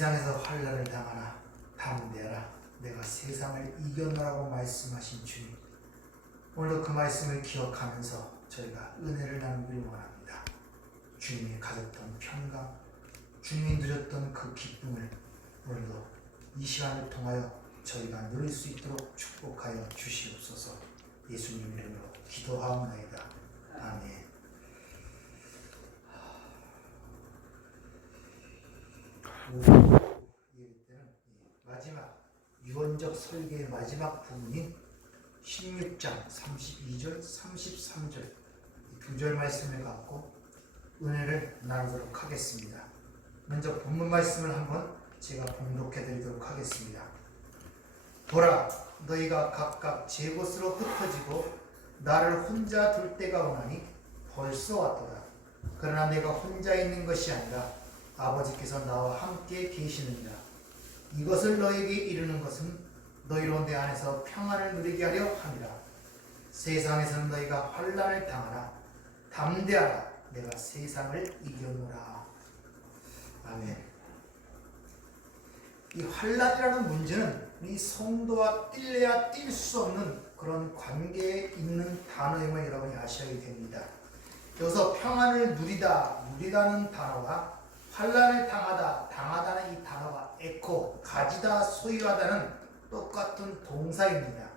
세상에서 환난을 당하나 담대하라 내가 세상을 이겨노라고 말씀하신 주님, 오늘도 그 말씀을 기억하면서 저희가 은혜를 나누길 원합니다. 주님이 가졌던 평강, 주님이 누렸던 그 기쁨을 오늘도 이 시간을 통하여 저희가 누릴 수 있도록 축복하여 주시옵소서. 예수님 이름으로 기도하옵나이다. 아멘. 예배 때는 마지막 유언적 설계의 마지막 부분인 16장 32절 33절 이 두 절 말씀을 갖고 은혜를 나누도록 하겠습니다. 먼저 본문 말씀을 한번 제가 봉독해 드리도록 하겠습니다. 보라, 너희가 각각 제 곳으로 흩어지고 나를 혼자 둘 때가 오나니 벌써 왔도다. 그러나 내가 혼자 있는 것이 아니라 아버지께서 나와 함께 계시느니라. 이것을 너에게 이르는 것은 너희로 내 안에서 평안을 누리게 하려 함이라. 세상에서는 너희가 환난을 당하나 담대하라 내가 세상을 이겨노라. 아멘. 이 환난이라는 문제는 우리 성도와 뛸래야 뛸 수 없는 그런 관계에 있는 단어임을 여러분이 아셔야 됩니다. 여기서 평안을 누리다는 단어와 환난을 당하다는 이 단어가 에코, 가지다, 소유하다는 똑같은 동사입니다.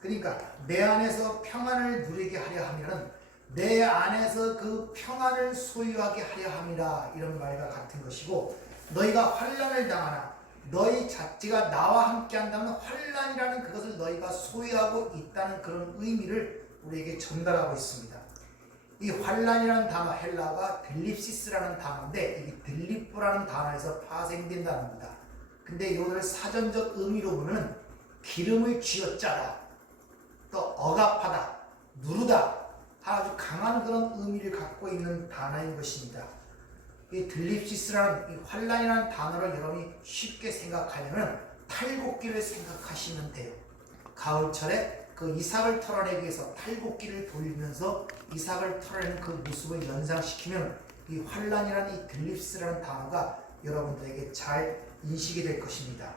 그러니까 내 안에서 평안을 누리게 하려 하면은 내 안에서 그 평안을 소유하게 하려 함이라, 이런 말과 같은 것이고, 너희가 환난을 당하나 너희 자체가 나와 함께 한다면 환난이라는 그것을 너희가 소유하고 있다는 그런 의미를 우리에게 전달하고 있습니다. 이 환난이라는 단어 헬라가 들립시스라는 단어인데 이게 들립보라는 단어에서 파생된 단어입니다. 근데 이것을 사전적 의미로 보면 기름을 쥐어짜다, 또 억압하다, 누르다, 아주 강한 그런 의미를 갖고 있는 단어인 것입니다. 이 들립시스라는 이 환난이라는 단어를 여러분이 쉽게 생각하려면 탈곡기를 생각하시면 돼요. 가을철에 그 이삭을 털어내기 위해서 탈곡기를 돌리면서 이삭을 털어내는 그 모습을 연상시키면 이 환난이라는 이 들립시스라는 단어가 여러분들에게 잘 인식이 될 것입니다.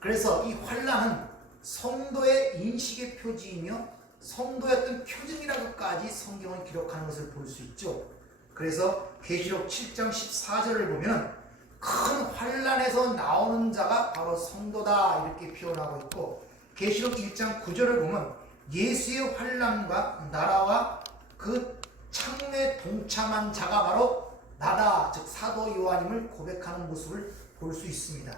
그래서 이 환난은 성도의 인식의 표지이며 성도의 어떤 표징이라고까지 성경은 기록하는 것을 볼 수 있죠. 그래서 계시록 7장 14절을 보면 큰 환난에서 나오는 자가 바로 성도다 이렇게 표현하고 있고, 계시록 1장 9절을 보면 예수의 환난과 나라와 그 창에 동참한 자가 바로 나다, 즉 사도 요한임을 고백하는 모습을 볼 수 있습니다.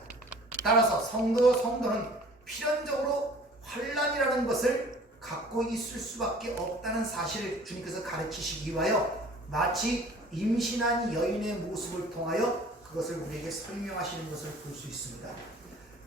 따라서 성도는 필연적으로 환난이라는 것을 갖고 있을 수밖에 없다는 사실을 주님께서 가르치시기 위하여 마치 임신한 여인의 모습을 통하여 그것을 우리에게 설명하시는 것을 볼 수 있습니다.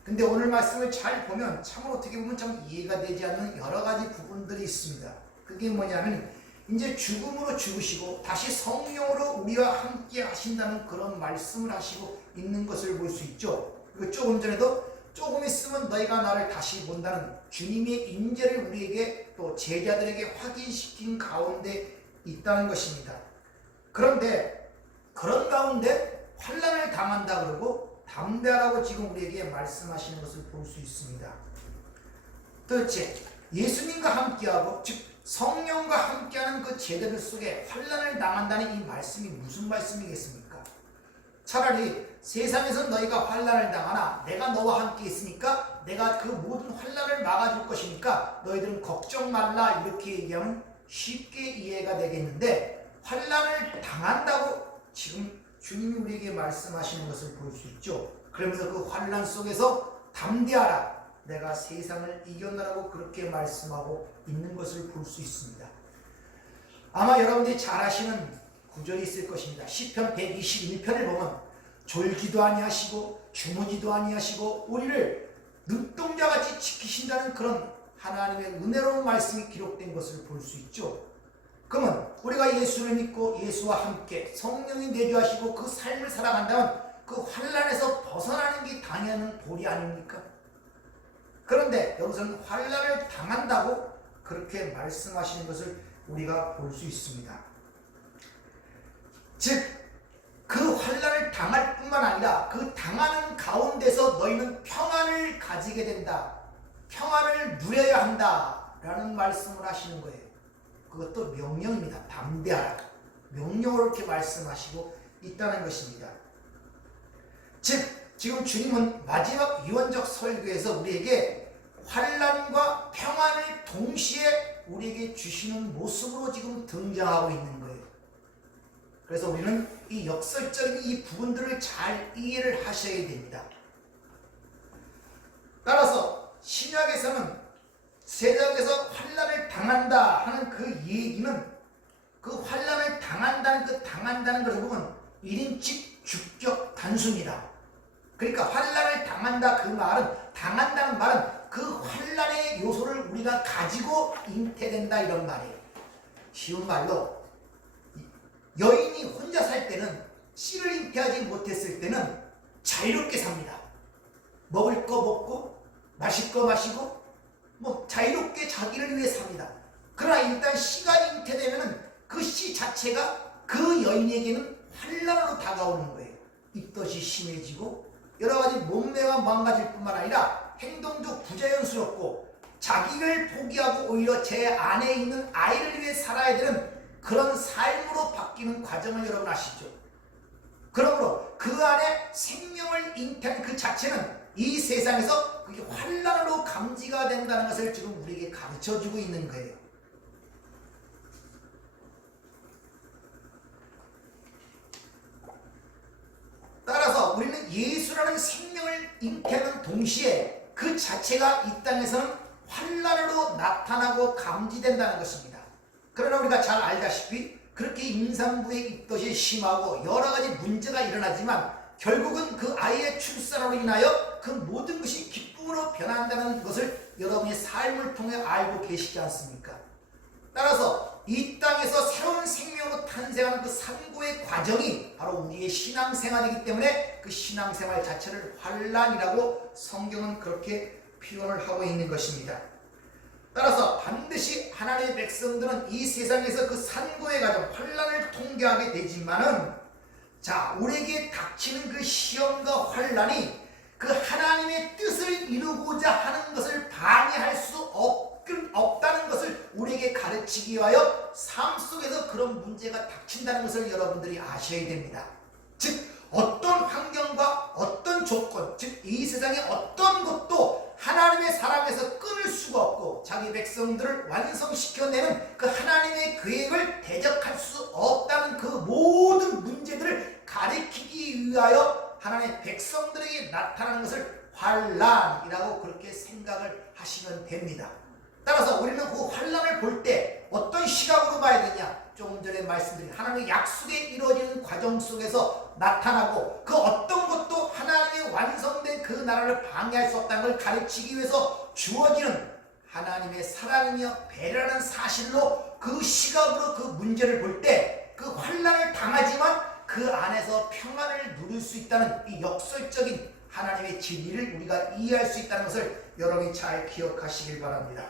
근데 오늘 말씀을 잘 보면 참으로 어떻게 보면 참 이해가 되지 않는 여러 가지 부분들이 있습니다. 그게 뭐냐면 이제 죽음으로 죽으시고 다시 성령으로 우리와 함께 하신다는 그런 말씀을 하시고 있는 것을 볼 수 있죠. 그리고 조금 전에도 조금 있으면 너희가 나를 다시 본다는 주님의 임재를 우리에게 또 제자들에게 확인시킨 가운데 있다는 것입니다. 그런데 그런 가운데 환난을 당한다 그러고 담대하라고 지금 우리에게 말씀하시는 것을 볼 수 있습니다. 도대체 예수님과 함께하고 즉 성령과 함께하는 그 제자들 속에 환난을 당한다는 이 말씀이 무슨 말씀이겠습니까? 차라리 세상에서 너희가 환난을 당하나 내가 너와 함께 있으니까 내가 그 모든 환난을 막아줄 것이니까 너희들은 걱정 말라 이렇게 얘기하면 쉽게 이해가 되겠는데, 환난을 당한다고 지금 주님이 우리에게 말씀하시는 것을 볼 수 있죠. 그러면서 그 환난 속에서 담대하라 내가 세상을 이겨내라고 그렇게 말씀하고 있는 것을 볼 수 있습니다. 아마 여러분들이 잘 아시는 구절이 있을 것입니다. 시편 121편을 보면 졸기도 아니하시고 주무지도 아니하시고 우리를 눈동자같이 지키신다는 그런 하나님의 은혜로운 말씀이 기록된 것을 볼 수 있죠. 그러면 우리가 예수를 믿고 예수와 함께 성령이 내주하시고 그 삶을 살아간다면 그 환난에서 벗어나는 게 당연한 도리 아닙니까? 그런데 여기서는 환난을 당한다고 그렇게 말씀하시는 것을 우리가 볼 수 있습니다. 즉 그 환난을 당할 뿐만 아니라 그 당하는 가운데서 너희는 평안을 가지게 된다. 평안을 누려야 한다. 라는 말씀을 하시는 거예요. 그것도 명령입니다. 담대하라. 명령으로 이렇게 말씀하시고 있다는 것입니다. 즉 지금 주님은 마지막 유언적 설교에서 우리에게 환난과 평안을 동시에 우리에게 주시는 모습으로 지금 등장하고 있는 거예요. 그래서 우리는 이 역설적인 이 부분들을 잘 이해를 하셔야 됩니다. 따라서 신약에서는 세상에서 환난을 당한다 하는 그 얘기는 그 환난을 당한다는 것을 보면 1인칭 주격 단수입니다. 그러니까 환난을 당한다 그 말은 당한다는 말은 그 환난의 요소를 우리가 가지고 잉태된다 이런 말이에요. 쉬운 말로 여인이 혼자 살 때는 씨를 잉태하지 못했을 때는 자유롭게 삽니다. 먹을 거 먹고 마실 거 마시고 뭐 자유롭게 자기를 위해 삽니다. 그러나 일단 씨가 잉태되면 그 씨 자체가 그 여인에게는 환난으로 다가오는 거예요. 입덧이 심해지고 여러 가지 몸매가 망가질 뿐만 아니라 행동도 부자연스럽고 자기를 포기하고 오히려 제 안에 있는 아이를 위해 살아야 되는 그런 삶으로 바뀌는 과정을 여러분 아시죠? 그러므로 그 안에 생명을 잉태하는 그 자체는 이 세상에서 그게 환난으로 감지가 된다는 것을 지금 우리에게 가르쳐주고 있는 거예요. 따라서 우리는 예수라는 생명을 잉태하는 동시에 그 자체가 이 땅에서는 환난으로 나타나고 감지된다는 것입니다. 그러나 우리가 잘 알다시피 그렇게 임산부의 입덧이 심하고 여러 가지 문제가 일어나지만 결국은 그 아이의 출산으로 인하여 그 모든 것이 기쁨으로 변한다는 것을 여러분의 삶을 통해 알고 계시지 않습니까? 따라서 이 땅에서 새로운 생명으로 탄생하는 그 산고의 과정이 바로 우리의 신앙생활이기 때문에 그 신앙생활 자체를 환난이라고 성경은 그렇게 표현을 하고 있는 것입니다. 따라서 반드시 하나님의 백성들은 이 세상에서 그 산고의 과정, 환난을 통과하게 되지만은 우리에게 닥치는 그 시험과 환난이 그 하나님의 뜻을 이루고자 하는 것을 방해할 수 없다는 것을 우리에게 가르치기 위하여 삶 속에서 그런 문제가 닥친다는 것을 여러분들이 아셔야 됩니다. 즉 어떤 환경과 어떤 조건, 즉 이 세상의 어떤 것도 하나님의 사랑에서 끊을 수가 없고 자기 백성들을 완성시켜내는 그 하나님의 계획을 대적할 수 없다는 그 모든 문제들을 가리키기 위하여 하나님의 백성들에게 나타나는 것을 환난이라고 그렇게 생각을 하시면 됩니다. 따라서 우리는 그 환난을 볼 때 어떤 시각으로 봐야 되냐? 조금 전에 말씀드린 하나님의 약속에 이루어지는 과정 속에서 나타나고 그 어떤 것도 하나님의 완성된 그 나라를 방해할 수 없다는 걸 가르치기 위해서 주어지는 하나님의 사랑이며 배려라는 사실로 그 시각으로 그 문제를 볼 때 그 환난을 당하지만 그 안에서 평안을 누릴 수 있다는 이 역설적인 하나님의 진리를 우리가 이해할 수 있다는 것을 여러분이 잘 기억하시길 바랍니다.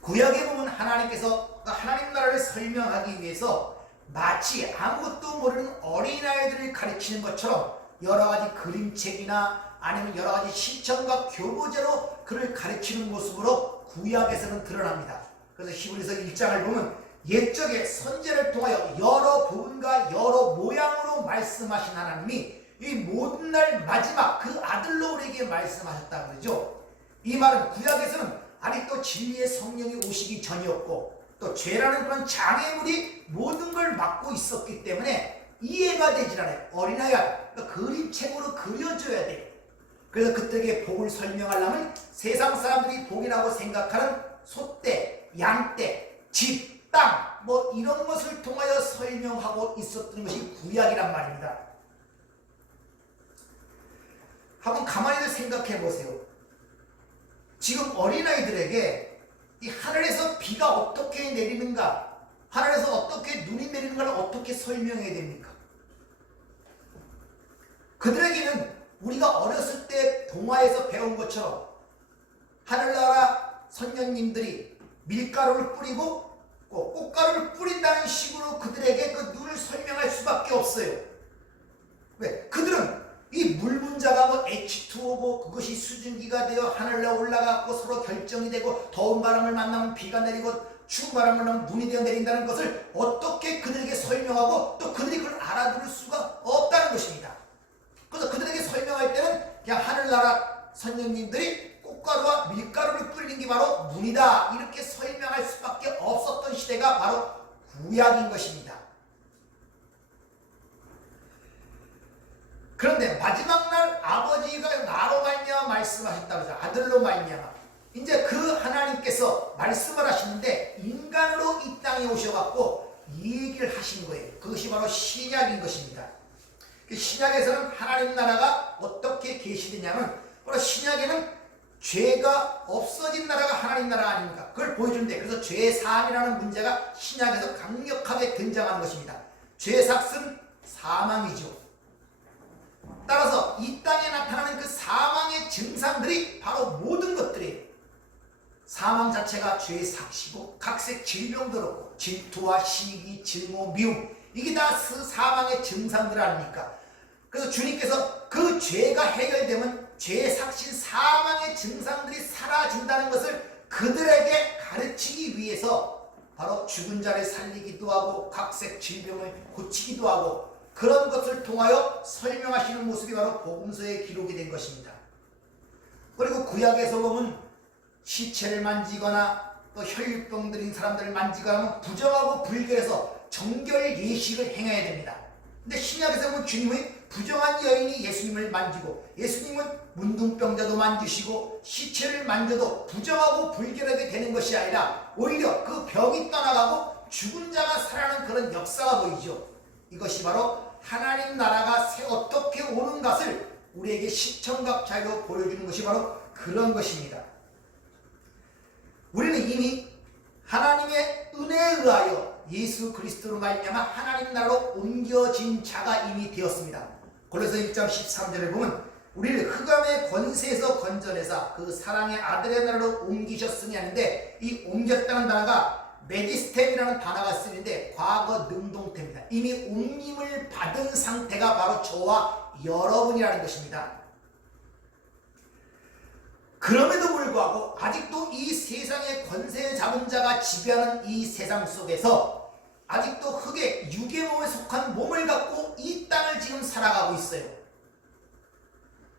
구약에 보면 하나님께서 하나님 나라를 설명하기 위해서 마치 아무것도 모르는 어린아이들을 가르치는 것처럼 여러 가지 그림책이나 아니면 여러 가지 실천과 교보제로 그를 가르치는 모습으로 구약에서는 드러납니다. 그래서 히브리서 1장을 보면 옛적에 선지자를 통하여 여러 부분과 여러 모양으로 말씀하신 하나님이 이 모든 날 마지막 그 아들로 우리에게 말씀하셨다 그러죠. 이 말은 구약에서는 아직도 진리의 성령이 오시기 전이었고 또 죄라는 그런 장애물이 모든 걸 막고 있었기 때문에 이해가 되질 않아요. 어린아이가 그림책으로 그려줘야 돼요. 그래서 그때의 복을 설명하려면 세상 사람들이 복이라고 생각하는 소떼, 양떼, 집, 땅 뭐 이런 것을 통하여 설명하고 있었던 것이 구약이란 말입니다. 한번 가만히 생각해 보세요. 지금 어린아이들에게 이 하늘에서 비가 어떻게 내리는가, 하늘에서 어떻게 눈이 내리는가를 어떻게 설명해야 됩니까? 그들에게는 우리가 어렸을 때 동화에서 배운 것처럼 하늘나라 선녀님들이 밀가루를 뿌리고 꽃가루를 뿌린다는 식으로 그들에게 그 눈을 설명할 수밖에 없어요. 왜? 그들은 이 물 분자가 뭐 H2O고 그것이 수증기가 되어 하늘에 올라가고 서로 결정이 되고 더운 바람을 만나면 비가 내리고 추운 바람을 만나면 눈이 되어 내린다는 것을 어떻게 그들에게 설명하고 또 그들이 그걸 알아들을 수가 없다는 것입니다. 그래서 그들에게 설명할 때는 그냥 하늘나라 선생님들이 꽃가루와 밀가루를 뿌리는 게 바로 눈이다 이렇게 설명할 수밖에 없었던 시대가 바로 구약인 것입니다. 그런데 마지막 날 아버지가 나로 말미암아 말씀하셨다고 하죠. 아들로 말미암아. 이제 그 하나님께서 말씀을 하시는데 인간으로 이 땅에 오셔갖고 이 얘기를 하신 거예요. 그것이 바로 신약인 것입니다. 신약에서는 하나님 나라가 어떻게 계시느냐면 바로 신약에는 죄가 없어진 나라가 하나님 나라 아닙니까? 그걸 보여주는데 그래서 죄사함이라는 문제가 신약에서 강력하게 등장하는 것입니다. 죄삭은 사망이죠. 따라서 이 땅에 나타나는 그 사망의 증상들이 바로 모든 것들이에요. 사망 자체가 죄삭시고 각색 질병도 그렇고 질투와 시기, 증오, 미움 이게 다 그 사망의 증상들 아닙니까? 그래서 주님께서 그 죄가 해결되면 죄삭신 사망의 증상들이 사라진다는 것을 그들에게 가르치기 위해서 바로 죽은 자를 살리기도 하고 각색 질병을 고치기도 하고 그런 것을 통하여 설명하시는 모습이 바로 복음서에 기록이 된 것입니다. 그리고 구약에서 보면 시체를 만지거나 또 혈육병 들인 사람들을 만지거나 하면 부정하고 불결해서 정결 예식을 행해야 됩니다. 근데 신약에서 보면 주님은 부정한 여인이 예수님을 만지고 예수님은 문둥병자도 만지시고 시체를 만져도 부정하고 불결하게 되는 것이 아니라 오히려 그 병이 떠나가고 죽은 자가 살아나는 그런 역사가 보이죠. 이것이 바로 하나님 나라가 어떻게 오는 것을 우리에게 시청각 자료로 보여주는 것이 바로 그런 것입니다. 우리는 이미 하나님의 은혜에 의하여 예수 그리스도로 말미암아 하나님 나라로 옮겨진 자가 이미 되었습니다. 골로새 1장 13절을 보면 우리를 흑암의 권세에서 건져내사 그 사랑의 아들의 나라로 옮기셨으니 하는데 이 옮겼다는 단어가 메디스템이라는 단어가 쓰는데 과거 능동태입니다. 이미 옮김을 받은 상태가 바로 저와 여러분이라는 것입니다. 그럼에도 불구하고 아직도 이 세상의 권세 잡은 자가 지배하는 이 세상 속에서 아직도 흙의 육의 몸에 속한 몸을 갖고 이 땅을 지금 살아가고 있어요.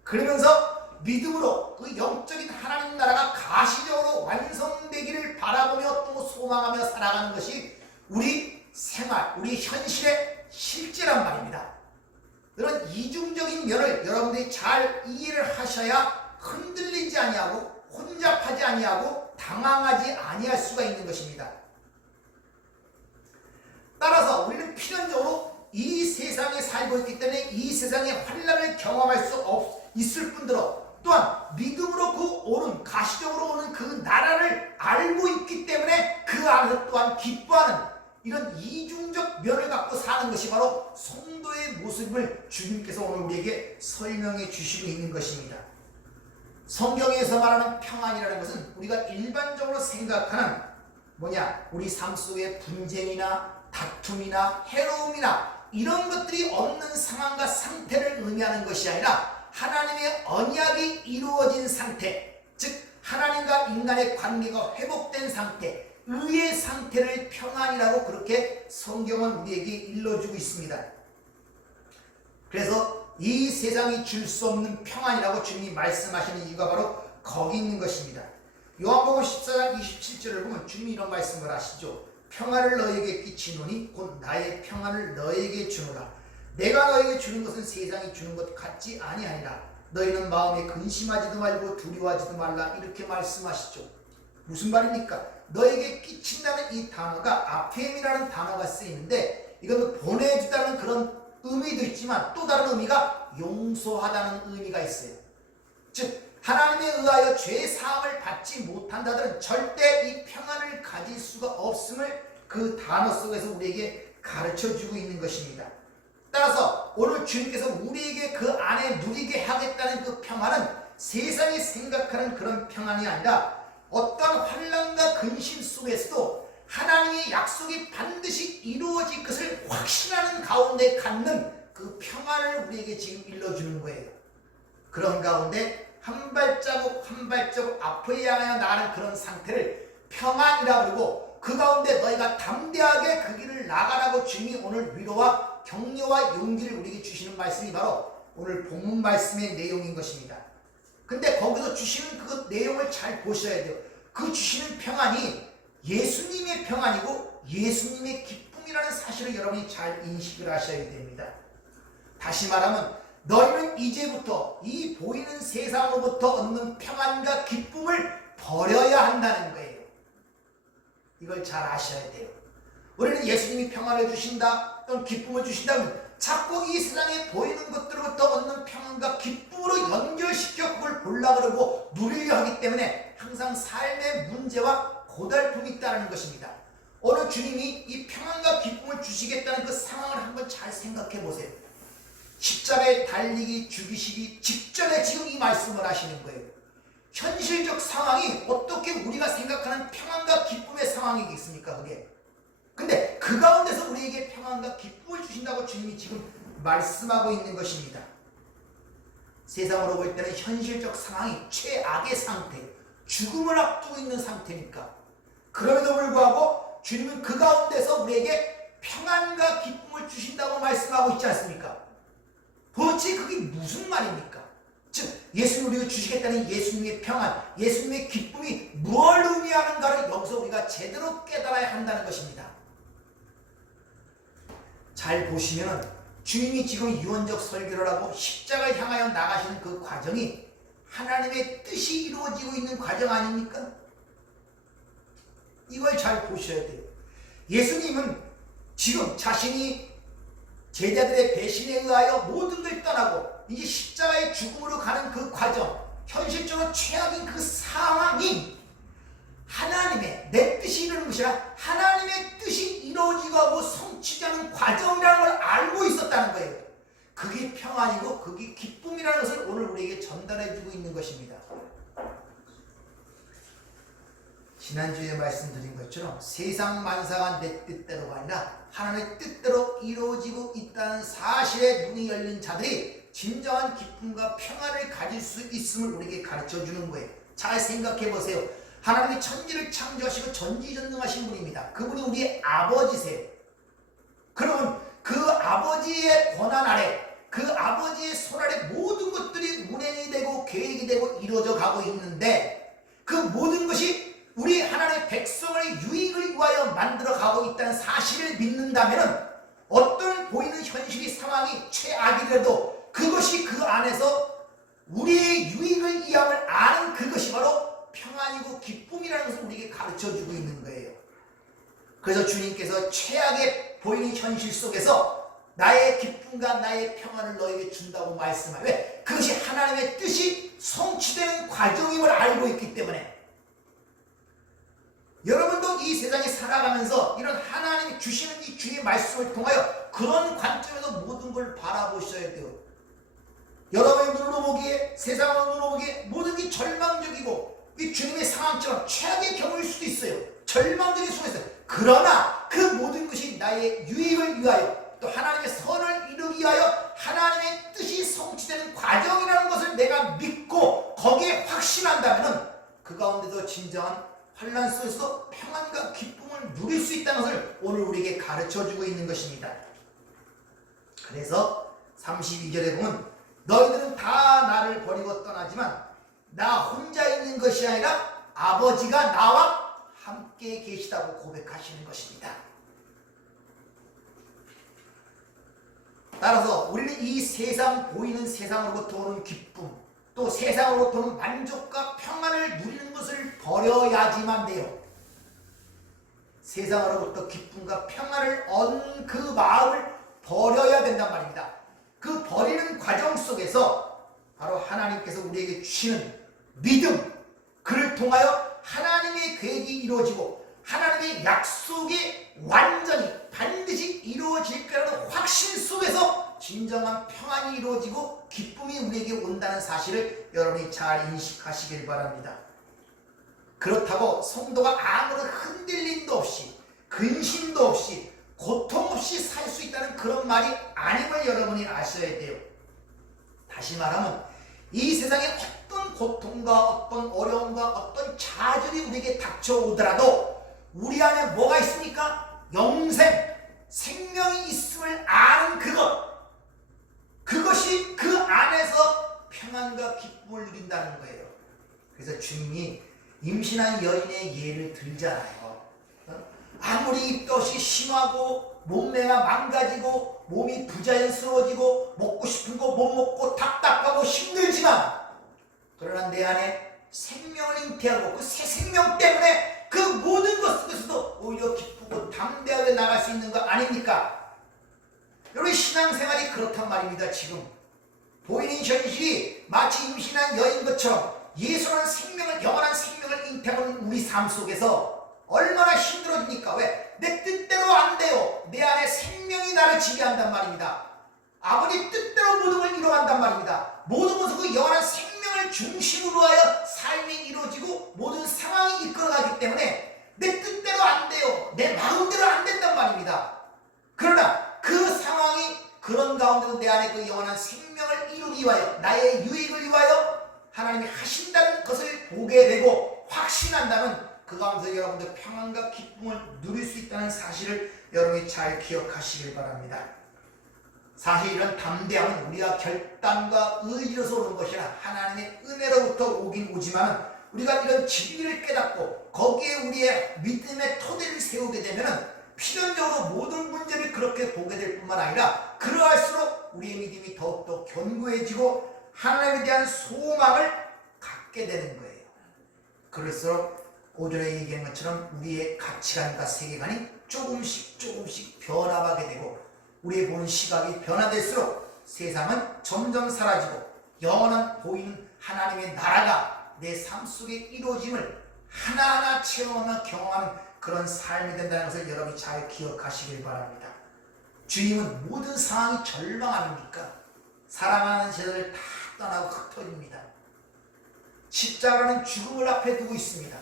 그러면서 믿음으로 그 영적인 하나님 나라가 가시적으로 완성되기를 바라보며 또 소망하며 살아가는 것이 우리 생활, 우리 현실의 실제란 말입니다. 이런 이중적인 면을 여러분들이 잘 이해를 하셔야 흔들리지 아니하고 혼잡하지 아니하고 당황하지 아니할 수가 있는 것입니다. 따라서 우리는 필연적으로 이 세상에 살고 있기 때문에 이 세상의 환난을 경험할 수 있을 뿐더러 또한 믿음으로 그 오는 가시적으로 오는 그 나라를 알고 있기 때문에 그 안에서 또한 기뻐하는 이런 이중적 면을 갖고 사는 것이 바로 성도의 모습을 주님께서 오늘 우리에게 설명해 주시고 있는 것입니다. 성경에서 말하는 평안이라는 것은 우리가 일반적으로 생각하는 우리 삶 속의 분쟁이나 다툼이나 해로움이나 이런 것들이 없는 상황과 상태를 의미하는 것이 아니라 하나님의 언약이 이루어진 상태, 즉 하나님과 인간의 관계가 회복된 상태, 의의 상태를 평안이라고 그렇게 성경은 우리에게 일러주고 있습니다. 그래서 이 세상이 줄 수 없는 평안이라고 주님이 말씀하시는 이유가 바로 거기 있는 것입니다. 요한복음 14장 27절을 보면 주님이 이런 말씀을 하시죠. 평안을 너에게 끼치노니 곧 나의 평안을 너에게 주노라. 내가 너에게 주는 것은 세상이 주는 것 같지 아니하니라. 너희는 마음에 근심하지도 말고 두려워하지도 말라. 이렇게 말씀하시죠. 무슨 말입니까? 너에게 끼친다는 이 단어가 아phem이라는 단어가 쓰이는데 이것은 보내주다는 그런 의미도 있지만 또 다른 의미가 용서하다는 의미가 있어요. 즉 하나님에 의하여 죄 사함을 받지 못한 자들은 절대 이 평안을 가질 수가 없음을 그 단어 속에서 우리에게 가르쳐주고 있는 것입니다. 따라서 오늘 주님께서 우리에게 그 안에 누리게 하겠다는 그 평안은 세상이 생각하는 그런 평안이 아니라 어떤 환난과 근심 속에서도 하나님의 약속이 반드시 이루어질 것을 확신하는 가운데 갖는 그 평안을 우리에게 지금 일러주는 거예요. 그런 가운데 한 발자국 한 발자국 앞을 향하여 나가는 그런 상태를 평안이라 부르고, 그 가운데 너희가 담대하게 그 길을 나가라고 주님이 오늘 위로와 격려와 용기를 우리에게 주시는 말씀이 바로 오늘 본문 말씀의 내용인 것입니다. 근데 거기서 주시는 그 내용을 잘 보셔야 돼요. 그 주시는 평안이 예수님의 평안이고 예수님의 기쁨이라는 사실을 여러분이 잘 인식을 하셔야 됩니다. 다시 말하면 너희는 이제부터 이 보이는 세상으로부터 얻는 평안과 기쁨을 버려야 한다는 거예요. 이걸 잘 아셔야 돼요. 우리는 예수님이 평안을 주신다 또는 기쁨을 주신다면 자꾸 이 세상에 보이는 것들로부터 얻는 평안과 기쁨으로 연결시켜 그걸 보려고 그러고 누리려 하기 때문에 항상 삶의 문제와 고달픔이 있다는 것입니다. 오늘 주님이 이 평안과 기쁨을 주시겠다는 그 상황을 한번 잘 생각해 보세요. 십자가에 달리기 죽이시기 직전에 지금 이 말씀을 하시는 거예요. 현실적 상황이 어떻게 우리가 생각하는 평안과 기쁨의 상황이겠습니까? 그게. 근데 그 가운데서 우리에게 평안과 기쁨을 주신다고 주님이 지금 말씀하고 있는 것입니다. 세상으로 볼 때는 현실적 상황이 최악의 상태, 죽음을 앞두고 있는 상태니까. 그럼에도 불구하고 주님은 그 가운데서 우리에게 평안과 기쁨을 주신다고 말씀하고 있지 않습니까? 도대체 그게 무슨 말입니까? 즉 예수님 우리가 주시겠다는 예수님의 평안, 예수님의 기쁨이 뭘 의미하는가를 여기서 우리가 제대로 깨달아야 한다는 것입니다. 잘 보시면 주님이 지금 유언적 설교를 하고 십자가를 향하여 나가시는 그 과정이 하나님의 뜻이 이루어지고 있는 과정 아닙니까? 이걸 잘 보셔야 돼요. 예수님은 지금 자신이 제자들의 배신에 의하여 모든 걸 떠나고 이제 십자가의 죽음으로 가는 그 과정, 현실적으로 최악인 그 상황이 하나님의 내 뜻이 이루는 것이 아니라 하나님의 뜻이 이루어지고 하고 성취되는 과정이라는 걸 알고 있었다는 거예요. 그게 평안이고 그게 기쁨이라는 것을 오늘 우리에게 전달해주고 있는 것입니다. 지난주에 말씀드린 것처럼 세상 만사가 내 뜻대로가 아니라 하나님의 뜻대로 이루어지고 있다는 사실에 눈이 열린 자들이 진정한 기쁨과 평안을 가질 수 있음을 우리에게 가르쳐주는 거예요. 잘 생각해 보세요. 하나님이 천지를 창조하시고 전지전능하신 분입니다. 그분이 우리의 아버지세요. 그러면 그 아버지의 권한 아래, 그 아버지의 손 아래 모든 것들이 운행이 되고 계획이 되고 이루어져 가고 있는데 그 모든 것이 우리 하나님의 백성의 유익을 위하여 만들어 가고 있다는 사실을 믿는다면 어떤 보이는 현실이 상황이 최악이라도 그것이 그 안에서 우리의 유익을 위함을 아는 그것이 바로 평안이고 기쁨이라는 것을 우리에게 가르쳐주고 있는 거예요. 그래서 주님께서 최악의 보이는 현실 속에서 나의 기쁨과 나의 평안을 너에게 준다고 말씀하여, 왜? 그것이 하나님의 뜻이 성취되는 과정임을 알고 있기 때문에 여러분도 이 세상에 살아가면서 이런 하나님이 주시는 이 주의 말씀을 통하여 그런 관점에서 모든 걸 바라보셔야 돼요. 여러분의 눈으로 보기에, 세상의 눈으로 보기에 모든 게 절망적이고 이 주님의 상황처럼 최악의 경우일 수도 있어요. 절망적일 수도 있어요. 그러나 그 모든 것이 나의 유익을 위하여 또 하나님의 선을 이루기 위하여 하나님의 뜻이 성취되는 과정이라는 것을 내가 믿고 거기에 확신한다면 그 가운데도 진정한 환난 속에서도 평안과 기쁨을 누릴 수 있다는 것을 오늘 우리에게 가르쳐주고 있는 것입니다. 그래서 32절에 보면 너희들은 다 나를 버리고 떠나지만 나 혼자 있는 것이 아니라 아버지가 나와 함께 계시다고 고백하시는 것입니다. 따라서 우리는 이 세상 보이는 세상으로부터 오는 기쁨 또 세상으로부터 오는 만족과 평안을 누리는 것을 버려야지만 돼요. 세상으로부터 기쁨과 평안을 얻는 그 마음을 버려야 된단 말입니다. 그 버리는 과정 속에서 바로 하나님께서 우리에게 주시는 믿음, 그를 통하여 하나님의 계획이 이루어지고 하나님의 약속이 완전히 반드시 이루어질 거라는 확신 속에서 진정한 평안이 이루어지고 기쁨이 우리에게 온다는 사실을 여러분이 잘 인식하시길 바랍니다. 그렇다고 성도가 아무런 흔들림도 없이 근심도 없이 고통 없이 살 수 있다는 그런 말이 아님을 여러분이 아셔야 돼요. 다시 말하면 이 세상에 어떤 고통과 어떤 어려움과 어떤 좌절이 우리에게 닥쳐오더라도 우리 안에 뭐가 있습니까? 영생, 생명이 있음을 아는 그것이 그 안에서 평안과 기쁨을 누린다는 거예요. 그래서 주님이 임신한 여인의 예를 들잖아요. 아무리 입덧이 심하고 몸매가 망가지고 몸이 부자연스러워지고 먹고 싶은 거 못 먹고 답답하고 힘들지만 그러나 내 안에 생명을 잉태하고 그 새 생명 때문에 그 모든 것 속에서도 오히려 기쁘고 담대하게 나갈 수 있는 거 아닙니까? 여러분 신앙생활이 그렇단 말입니다. 지금 보이는 현실이 마치 임신한 여인 것처럼 예수라는 생명을 영원한 생명을 잉태하는 우리 삶 속에서 얼마나 힘들어집니까? 왜? 내 뜻대로 안 돼요. 내 안에 생명이 나를 지배한단 말입니다. 아버지 뜻대로 모든 걸 이루어간단 말입니다. 모든 것은 그 영원한 생명을 중심으로 하여 삶이 이루어지고 모든 상황이 이끌어가기 때문에 내 뜻대로 안 돼요. 내 마음대로 안 된단 말입니다. 그러나 그 상황이 그런 가운데도 내 안에 그 영원한 생명을 이루기 위하여 나의 유익을 위하여 하나님이 하신다는 것을 보게 되고 확신한다면 그 가운데서 여러분들 평안과 기쁨을 누릴 수 있다는 사실을 여러분이 잘 기억하시길 바랍니다. 사실 이런 담대함은 우리가 결단과 의지로서 오는 것이 아니라 하나님의 은혜로부터 오긴 오지만 우리가 이런 진리를 깨닫고 거기에 우리의 믿음의 토대를 세우게 되면 필연적으로 모든 문제를 그렇게 보게 될 뿐만 아니라 그러할수록 우리의 믿음이 더욱더 견고해지고 하나님에 대한 소망을 갖게 되는 거예요. 그럴수록 오전에 얘기한 것처럼 우리의 가치관과 세계관이 조금씩 변화하게 되고 우리의 보는 시각이 변화될수록 세상은 점점 사라지고 영원한 보이는 하나님의 나라가 내 삶 속에 이루어짐을 하나하나 체험하며 경험하는 그런 삶이 된다는 것을 여러분이 잘 기억하시길 바랍니다. 주님은 모든 상황이 절망 아닙니까? 사랑하는 제자를 다 떠나고 흩어집니다. 십자가는 죽음을 앞에 두고 있습니다.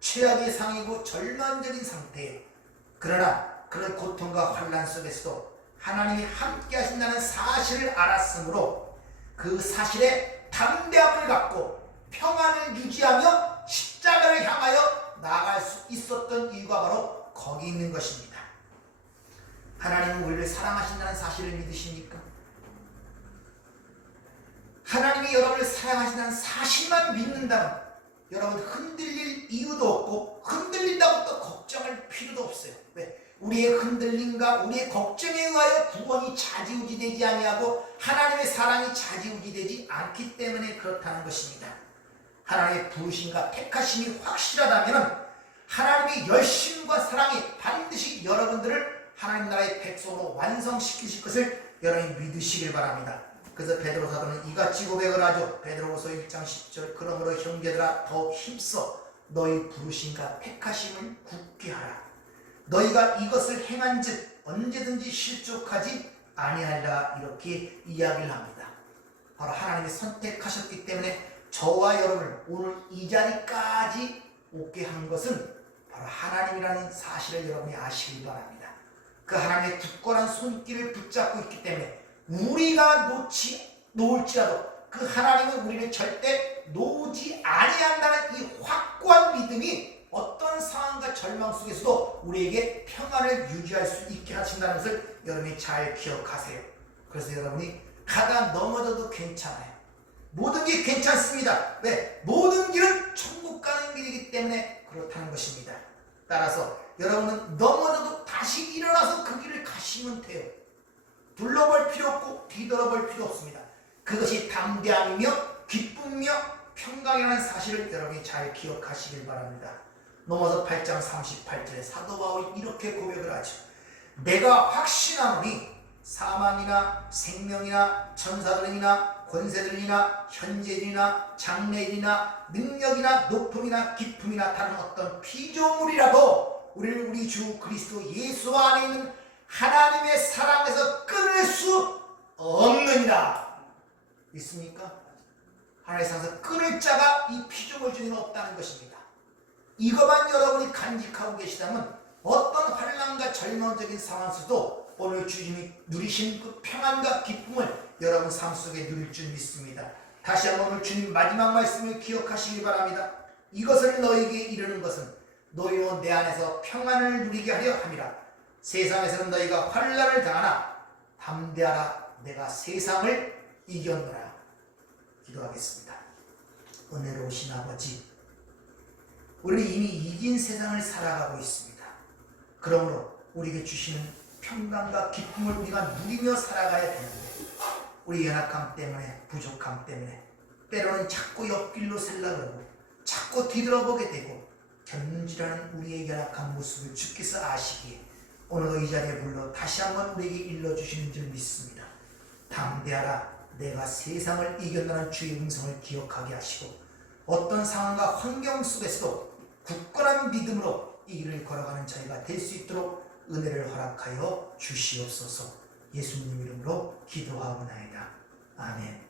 최악의 상이고 절망적인 상태예요. 그러나 그런 고통과 환난 속에서도 하나님이 함께 하신다는 사실을 알았으므로 그 사실에 담대함을 갖고 평안을 유지하며 십자가를 향하여 나아갈 수 있었던 이유가 바로 거기 있는 것입니다. 하나님은 우리를 사랑하신다는 사실을 믿으십니까? 하나님이 여러분을 사랑하신다는 사실만 믿는다면 여러분 흔들릴 이유도 없고 흔들린다고 또 걱정할 필요도 없어요. 왜? 우리의 흔들림과 우리의 걱정에 의하여 구원이 좌지우지되지 아니하고 하나님의 사랑이 좌지우지되지 않기 때문에 그렇다는 것입니다. 하나님의 부르심과 택하심이 확실하다면 하나님의 열심과 사랑이 반드시 여러분들을 하나님 나라의 백성으로 완성시키실 것을 여러분이 믿으시길 바랍니다. 그래서 베드로 사도는 이같이 고백을 하죠. 베드로후서 1장 10절 그러므로 형제들아 더욱 힘써 너희 부르심과 택하심을 굳게 하라. 너희가 이것을 행한즉 언제든지 실족하지 아니하리라. 이렇게 이야기를 합니다. 바로 하나님이 선택하셨기 때문에 저와 여러분을 오늘 이 자리까지 오게 한 것은 바로 하나님이라는 사실을 여러분이 아시길 바랍니다. 그 하나님의 굳건한 손길을 붙잡고 있기 때문에 우리가 놓을지라도 그 하나님은 우리를 절대 놓지 아니한다는 이 확고한 믿음이 어떤 상황과 절망 속에서도 우리에게 평안을 유지할 수 있게 하신다는 것을 여러분이 잘 기억하세요. 그래서 여러분이 가다 넘어져도 괜찮아요. 모든 게 괜찮습니다. 왜? 모든 길은 천국 가는 길이기 때문에 그렇다는 것입니다. 따라서 여러분은 넘어져도 다시 일어나서 그 길을 가시면 돼요. 둘러볼 필요 없고 뒤돌아볼 필요 없습니다. 그것이 담대함이며 기쁨이며 평강이라는 사실을 여러분이 잘 기억하시길 바랍니다. 넘어서 8장 38절에 사도 바울이 이렇게 고백을 하죠. 내가 확신하노니 사망이나 생명이나 천사들이나 권세들이나 현재일이나 장래일이나 능력이나 높음이나 깊음이나 다른 어떤 피조물이라도 우리를 우리 주 그리스도 예수 안에 있는 하나님의 사랑에서 끊을 수 없느니라. 있습니까? 하나님의 사랑에서 끊을 자가 이 피조물 중에는 없다는 것입니다. 이것만 여러분이 간직하고 계시다면 어떤 환난과 절망적인 상황 속도 오늘 주님이 누리신 그 평안과 기쁨을 여러분 삶 속에 누릴 줄 믿습니다. 다시 한번 오늘 주님 마지막 말씀을 기억하시기 바랍니다. 이것을 너에게 이르는 것은 너희로 내 안에서 평안을 누리게 하려 함이라. 세상에서는 너희가 환난을 당하나 담대하라. 내가 세상을 이겼노라. 기도하겠습니다. 은혜로우신 아버지, 우리는 이미 이긴 세상을 살아가고 있습니다. 그러므로 우리에게 주시는 평강과 기쁨을 우리가 누리며 살아가야 되는데 우리 연약함 때문에, 부족함 때문에 때로는 자꾸 옆길로 살려고 하고 자꾸 뒤돌아보게 되고 견눈질하는 우리의 연약한 모습을 주께서 아시기에 오늘도 이 자리에 불러 다시 한번 우리에게 일러주시는 줄 믿습니다. 담대하라. 내가 세상을 이겼다는 주의 음성을 기억하게 하시고 어떤 상황과 환경 속에서도 굳건한 믿음으로 이 길을 걸어가는 저희가 될 수 있도록 은혜를 허락하여 주시옵소서. 예수님 이름으로 기도하옵나이다. 아멘.